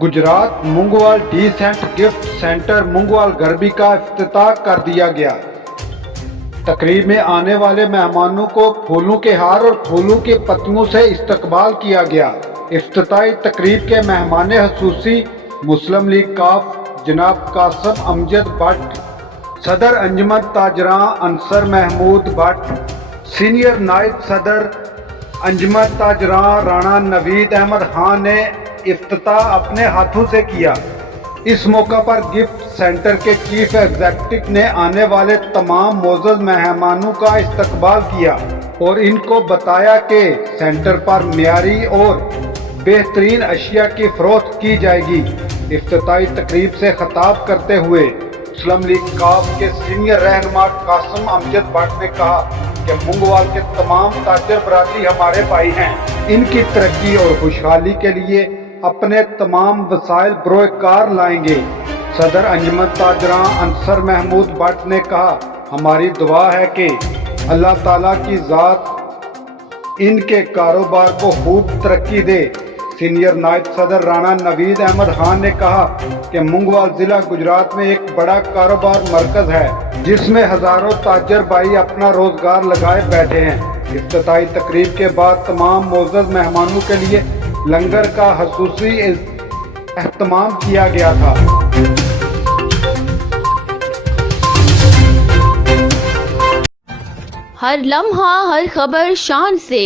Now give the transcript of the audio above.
Gujarat Moongwal decent gift centre Moongwal Garbi का इफ्तिताह कर दिया गया। तकरीब में आने वाले मेहमानों को फूलों के हार और फूलों की पत्तियों से इस्तकबाल किया गया। इफ्तिताही तकरीब के मेहमान खसूसी मुस्लिम लीग काफ जनाब कासिम अमजद भट्ट, सदर अंजुमन ताजरां अंसर महमूद भट्ट, सीनियर नायब सदर अंजुमन ताजरां राणा नवीद अहमद खान ने इफ्तिताह अपने हाथों से किया। इस मौका पर गिफ्ट सेंटर के चीफ एग्जीक्यूटिव ने आने वाले तमाम मोअज़्ज़ज़ मेहमानों का इस्तकबाल किया और इनको बताया कि सेंटर पर मियारी और बेहतरीन अशिया की फरोख्त की जाएगी। इफ्तिताही तकरीब से खिताब करते हुए मुस्लिम लीग काफ के सीनियर रहनुमा कासिम अमजद भट्ट ने कहा कि मूंगवाल के तमाम ताजर बरादरी हमारे भाई हैं। इनकी तरक्की और खुशहाली के लिए अपने तमाम वसाइल बरोए कार लाएंगे। सदर अंजुमन ताजरां अंसर महमूद भट्ट ने कहा, हमारी दुआ है कि अल्लाह ताला की ज़ात इनके कारोबार को खूब तरक्की दे। सीनियर नायब सदर राणा नवीद अहमद खान ने कहा कि मूंगवाल ज़िला गुजरात में एक बड़ा कारोबार मरकज़ है जिसमें हज़ारों ताजर भाई अपना रोज़गार लगाए बैठे हैं। इफ्तिताही तकरीब के बाद तमाम मोअज़्ज़ज़ मेहमानों के लिए लंगर का खसूसी एहतमाम किया गया था। हर लम्हा हर खबर शान से